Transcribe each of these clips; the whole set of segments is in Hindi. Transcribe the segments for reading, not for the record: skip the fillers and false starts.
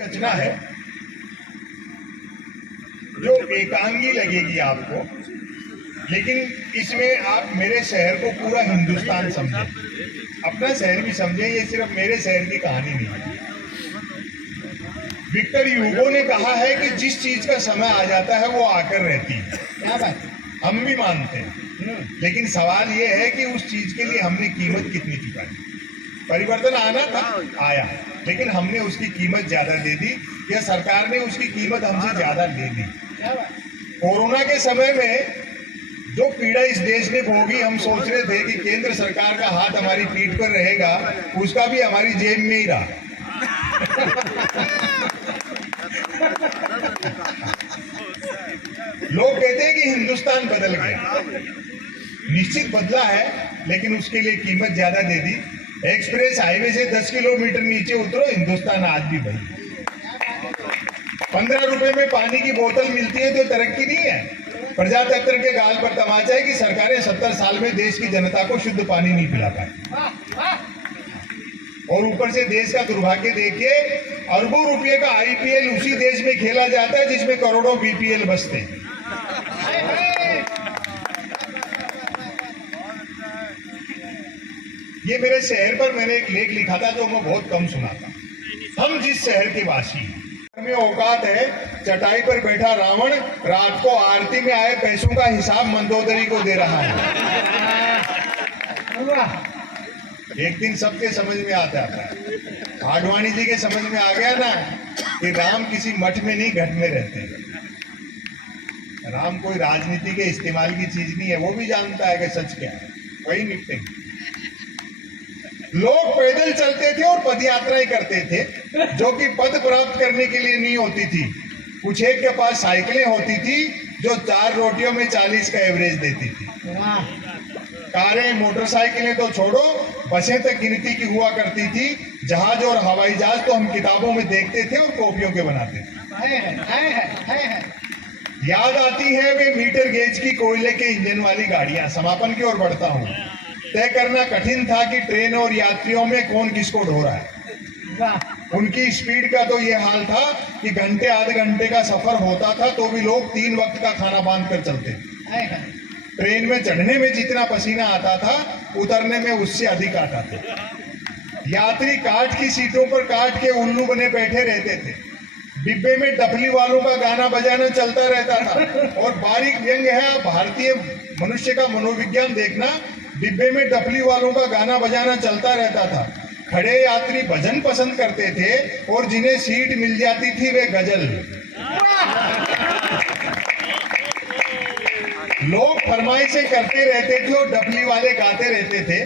रचना है जो एकांगी लगेगी आपको, लेकिन इसमें आप मेरे शहर को पूरा हिंदुस्तान समझें, अपना शहर भी समझें। ये सिर्फ मेरे शहर की कहानी नहीं है। विक्टर ह्यूगो ने कहा है कि जिस चीज का समय आ जाता है वो आकर रहती है। क्या बात, हम भी मानते हैं, लेकिन सवाल ये है कि उस चीज के लिए हमने कीमत कितनी चुकाई। परिवर्तन आना था, आया, लेकिन हमने उसकी कीमत ज्यादा दे दी या सरकार ने उसकी कीमत हमसे ज्यादा ले ली। कोरोना के समय में जो पीड़ा इस देश ने भोगी, हम सोच रहे थे कि केंद्र सरकार का हाथ हमारी पीठ पर रहेगा, उसका भी हमारी जेब में ही रहा। लोग कहते हैं कि हिंदुस्तान बदल गया, निश्चित बदला है, लेकिन उसके लिए कीमत ज्यादा दे दी। एक्सप्रेस हाईवे से 10 किलोमीटर नीचे उतरो, हिंदुस्तान आज भी भाई 15 रुपए में पानी की बोतल मिलती है तो तरक्की नहीं है। प्रजातंत्र के गाल पर तमाचा है कि सरकारें 70 साल में देश की जनता को शुद्ध पानी नहीं पिला पाई, और ऊपर से देश का दुर्भाग्य देखिए, अरबों रुपए का आईपीएल उसी देश में खेला जाता है जिसमें करोड़ों बीपीएल बसते हैं। ये मेरे शहर पर मैंने एक लेख लिखा था जो मैं बहुत कम सुना था। हम जिस शहर के वासी हैं, में औकात है, चटाई पर बैठा रावण रात को आरती में आए पैसों का हिसाब मंदोदरी को दे रहा है। एक दिन सबके समझ में आता है, आडवाणी जी के समझ में आ गया ना कि राम किसी मठ में नहीं, घट में रहते हैं। राम कोई राजनीति के इस्तेमाल की चीज नहीं है, वो भी जानता है कि सच क्या है, वही निपटेंगे। लोग पैदल चलते थे और पद यात्राएं करते थे, जो कि पद प्राप्त करने के लिए नहीं होती थी। कुछ एक के पास साइकिलें होती थी जो 4 रोटियों में 40 का एवरेज देती थी। कारें मोटरसाइकिलें तो छोड़ो, बसें तक गिनती की हुआ करती थी। जहाज और हवाई जहाज तो हम किताबों में देखते थे और कॉपियों के बनाते थे। याद आती है वे मीटर गेज की कोयले के इंजन वाली गाड़ियां। समापन की ओर बढ़ता हूं। तय करना कठिन था कि ट्रेन और यात्रियों में कौन किसको ढो रहा है। उनकी स्पीड का तो ये हाल था कि घंटे आधे घंटे का सफर होता था तो भी लोग 3 वक्त का खाना बांध कर चलते। ट्रेन में चढ़ने में जितना पसीना आता था, उतरने में उससे अधिक आता था। यात्री काठ की सीटों पर काठ के उल्लू बने बैठे रहते थे। डिब्बे में डफली वालों का गाना बजाना चलता रहता था। और बारीक व्यंग है, भारतीय मनुष्य का मनोविज्ञान देखना, डिब्बे में डफली वालों का गाना बजाना चलता रहता था। खड़े यात्री भजन पसंद करते थे और जिन्हें सीट मिल जाती थी वे गजल। लोग फरमाइशें करते रहते थे और डफली वाले गाते रहते थे।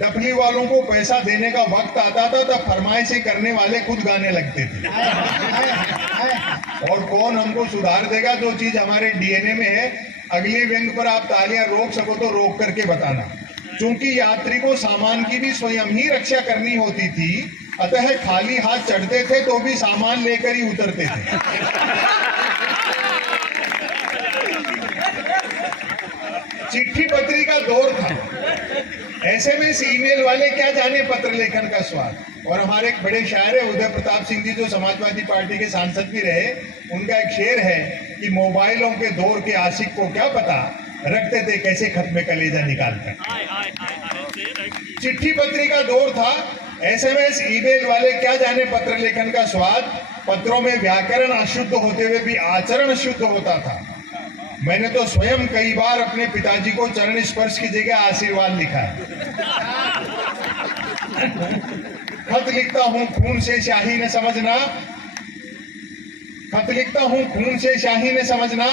डफली वालों को पैसा देने का वक्त आता था तब फरमाइशें करने वाले खुद गाने लगते थे। और कौन हमको सुधार देगा, जो चीज हमारे डीएनए में है। अगले व्यंग पर आप तालियां रोक सको तो रोक करके बताना। चूंकि यात्री को सामान की भी स्वयं ही रक्षा करनी होती थी, अतः खाली हाथ चढ़ते थे तो भी सामान लेकर ही उतरते थे। चिट्ठी पत्री का दौर था। एसएमएस ईमेल वाले क्या जाने पत्र लेखन का स्वाद। और हमारे एक बड़े शायर है उदय प्रताप सिंह जी, जो समाजवादी पार्टी के सांसद भी रहे, उनका एक शेर है कि मोबाइलों के दौर के आशिक को क्या पता, रखते थे कैसे खत में कलेजा निकालकर। चिट्ठी पत्री का दौर था। एसएमएस ईमेल वाले क्या जाने पत्र लेखन का स्वाद। पत्रों में व्याकरण अशुद्ध होते हुए भी आचरण शुद्ध होता था। मैंने तो स्वयं कई बार अपने पिताजी को चरण स्पर्श की जगह आशीर्वाद लिखा है। खत लिखता हूं खून से शाही न समझना, खत लिखता हूं खून से शाही ने समझना,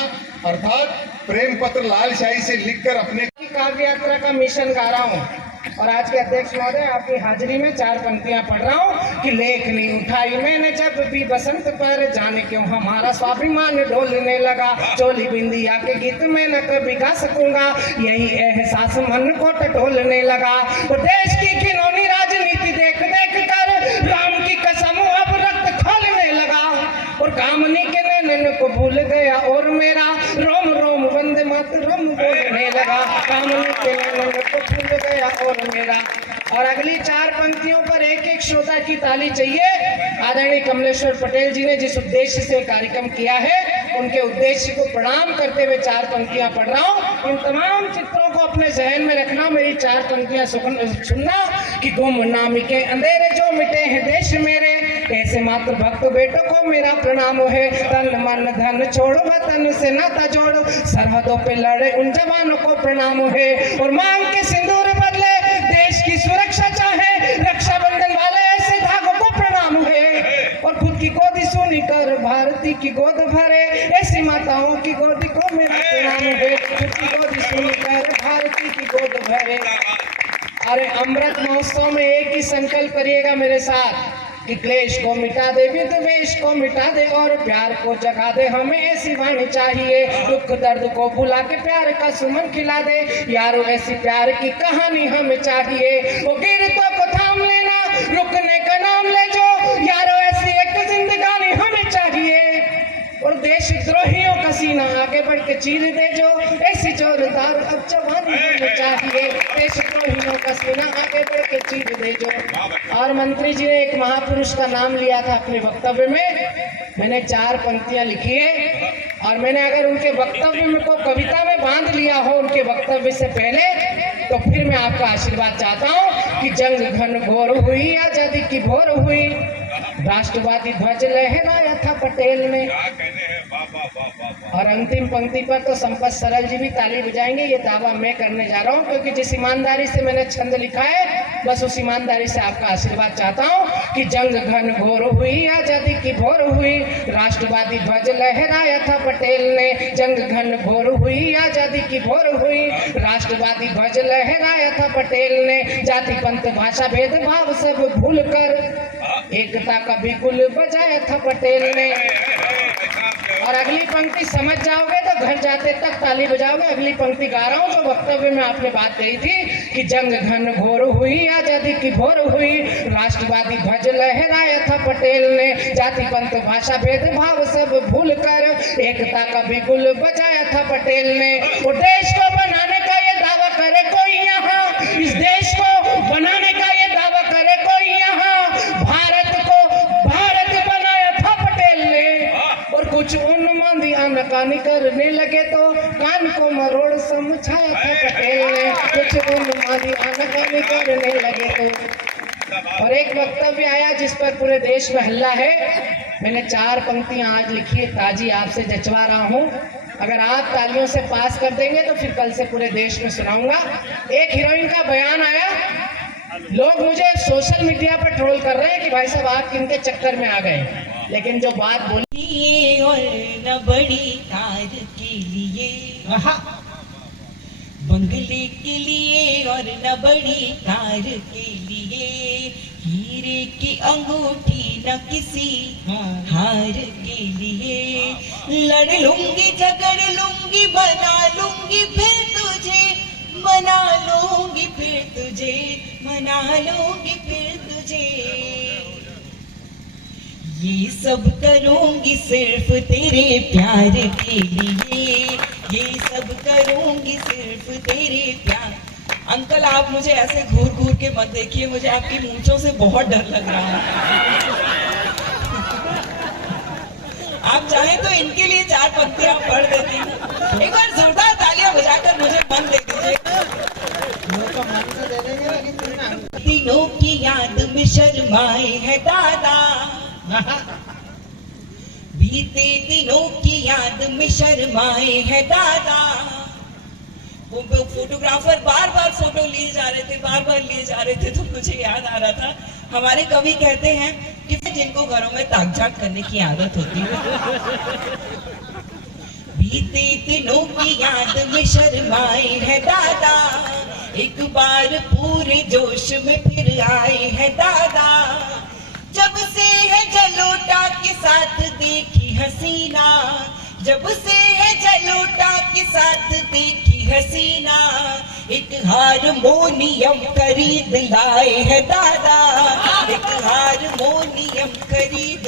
अर्थात प्रेम पत्र लाल शाही से लिखकर अपने काव्य यात्रा का मिशन गा रहा हूँ। और आज के अध्यक्ष महोदय, आपकी हाजिरी में 4 पंक्तियां पढ़ रहा हूँ कि लेखनी उठाई मैंने जब भी बसंत पर, जाने क्यों हमारा स्वाभिमान डोलने लगा। चोली बिंदिया के गीत में न कभी गा सकूंगा, यही एहसास मन को टटोलने लगा। तो देश की घिनौनी राजनीति देख देख कर राम की कसम अब रक्त खोलने लगा। और कामनी के नैनन को भूल गया और मेरा रोम रोम वंदे मातरम बोलने लगा। कामनी के नैनन को भूल गया और मेरा। और अगली 4 पंक्तियों पर एक एक श्रोता जोरदार की ताली चाहिए। आदरणीय कमलेश्वर पटेल जी ने जिस उद्देश्य से कार्यक्रम किया है, उनके उद्देश्य को प्रणाम करते हुए 4 पंक्तियां पढ़ रहा हूँ। इन तमाम चित्रों को अपने जहन में रखना, मेरी 4 पंक्तियां सुनना कि गुमनामी के अंधेरे जो मिटे हैं देश मेरे, ऐसे मात्र भक्त बेटों को मेरा प्रणाम है। तन मन धन छोड़ो, वतन से नाता जोड़ो, सरहदों पे लड़े उन जवानों को प्रणाम है। और मांग के सिंदूर बदले देश की सुरक्षा चाहे, रक्षाबंधन वाले ऐसे धागों को प्रणाम है। और खुद की गोदी सुनी कर भारती की गोद भरे, ऐसी माताओं की गोदी को मेरा प्रणाम है। खुद की गोदी सुनी कर भारती की गोद भरे। अरे अमृत महोत्सव में एक ही संकल्प करिएगा मेरे साथ कि क्लेश को मिटा दे, विद्वेष को मिटा दे और प्यार को जगा दे। हमें ऐसी वाणी चाहिए, दुख दर्द को भुला के प्यार का सुमन खिला दे। यारो ऐसी प्यार की कहानी हमें चाहिए। वो गिरतों को थाम लेना, रुकने का नाम ले जो, यारो ऐसी एक जिंदगानी हमें चाहिए। और देशद्रोहियों का सीना आगे बढ़ के चीर दे जो, ऐसी जोरदार अब जवानी हमें चाहिए। देशद्रोहियों का सीना आगे बढ़ के चीर दे जो। और मंत्री जी ने एक महापुरुष का नाम लिया था अपने वक्तव्य में। मैंने 4 पंक्तियां लिखी है और मैंने अगर उनके वक्तव्य में को कविता में बांध लिया हो उनके वक्तव्य से पहले, तो फिर मैं आपका आशीर्वाद चाहता हूँ कि जंग घन घोर हुई, आजादी की भोर हुई, राष्ट्रवादी ध्वज लहराया था पटेल ने। और अंतिम पंक्ति पर तो संपत सरल जी भी ताली बजाएंगे, ये दावा मैं करने जा रहा हूँ, क्योंकि जिस ईमानदारी से मैंने छंद लिखा है, बस उस ईमानदारी से आपका आशीर्वाद चाहता हूँ कि जंग घन घोर हुई, आजादी की भोर हुई, राष्ट्रवादी ध्वज लहराया था पटेल ने। जंग घन घोर हुई, आजादी की भोर हुई, राष्ट्रवादी ध्वज लहराया था पटेल ने। जाति पंथ भाषा भेदभाव सब भूल कर एकता का बिगुल बजाया था पटेल ने। और अगली पंक्ति समझ जाओगे तो घर जाते तक ताली बजाओगे। अगली पंक्ति गा रहा हूँ जो वक्तव्य में आपने बात कही थी कि जंग घन घोर हुई, आजादी की भोर हुई, राष्ट्रवादी ध्वज लहराया था पटेल ने। जाति पंथ भाषा भेदभाव सब भूल कर एकता का बिगुल बजाया था पटेल ने। और देश को बनाने का ये दावा करे कोई यहाँ, इस देश को बनाने का ये दावा करे कोई यहाँ, भारत को भारत बनाया था पटेल ने। और कुछ उन्मादी आनाकानी करने लगे तो कान को मरोड़ समझाया था पटेल ने। कुछ उन्मादी आनाकानी करने लगे तो। और एक वक्तव्य आया जिस पर पूरे देश में हल्ला है। मैंने 4 पंक्तियां आज लिखी है, ताजी आपसे जचवा रहा हूँ। अगर आप तालियों से पास कर देंगे तो फिर कल से पूरे देश में सुनाऊंगा। एक हीरोइन का बयान आया, लोग मुझे सोशल मीडिया पर ट्रोल कर रहे हैं कि भाई साहब आप किनके चक्कर में आ गए, लेकिन जो बात बोली और न बड़ी कार के लिए, बंगले के लिए और न बड़ी कार के लिए, हीरे की अंगूठी न किसी हार के लिए, लड़ लूंगी झगड़ लूंगी बना लूंगी फिर तुझे, मना लूंगी फिर तुझे, मना लूंगी फिर तुझे, ये सब करूंगी सिर्फ तेरे प्यार के लिए, ये सब करूंगी सिर्फ तेरे प्यार। अंकल आप मुझे ऐसे घूर घूर के मत देखिए, मुझे आपकी मूंछों से बहुत डर लग रहा है। आप चाहें तो इनके लिए 4 पंक्तियां पढ़ देती हूँ। एक बार जोरदार तालियां बजाकर मुझे मन दे दीजिए। दिनों की याद में शर्माए है दादा, बीते दिनों की याद में शर्माए है दादा। वो फोटोग्राफर बार बार फोटो लिए जा रहे थे, बार बार लिए जा रहे थे, तो मुझे याद आ रहा था हमारे कवि कहते हैं कि जिनको घरों में ताक झाक करने की आदत होती है, बीते दिनों की याद में शर्माए है दादा, एक बार पूरे जोश में फिर आए हैं दादा। जब से है जलोटा के साथ देखी हसीना, जब से है जलोटा के साथ देखी हसीना, एक हारमोनियम खरीद लाए है दादा, एक हारमोनियम खरीद।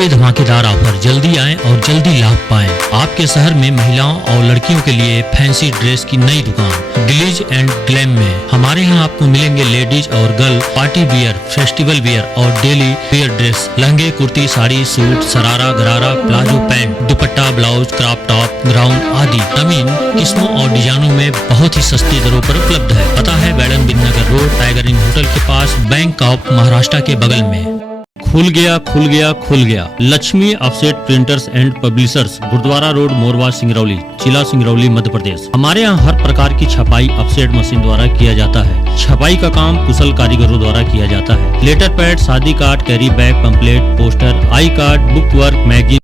पे धमाकेदार ऑफर, जल्दी आएं और जल्दी लाभ पाएं। आपके शहर में महिलाओं और लड़कियों के लिए फैंसी ड्रेस की नई दुकान ग्लिज एंड ग्लैम में। हमारे यहाँ आपको मिलेंगे लेडीज और girl party wear, festival wear और डेली वियर ड्रेस, लहंगे, कुर्ती, साड़ी, सूट, शरारा, गरारा, प्लाजो, पैंट, दुपट्टा, ब्लाउज, क्रॉप टॉप, गाउन आदि नवीन किस्मों और डिजाइनों में बहुत ही सस्ती दरों पर उपलब्ध है। पता है Baidan Binnagar road, tiger inn hotel के पास, बैंक ऑफ महाराष्ट्र के बगल में। खुल गया Lakshmi offset printers and publishers, Gurudwara road, Morwa, Singrauli, जिला सिंगरौली, मध्य प्रदेश। हमारे यहाँ हर प्रकार की छपाई ऑफसेट मशीन द्वारा किया जाता है। छपाई का काम कुशल कारीगरों द्वारा किया जाता है। लेटर पैड, शादी card, carry bag, pamphlet, poster, I card, book work, magazine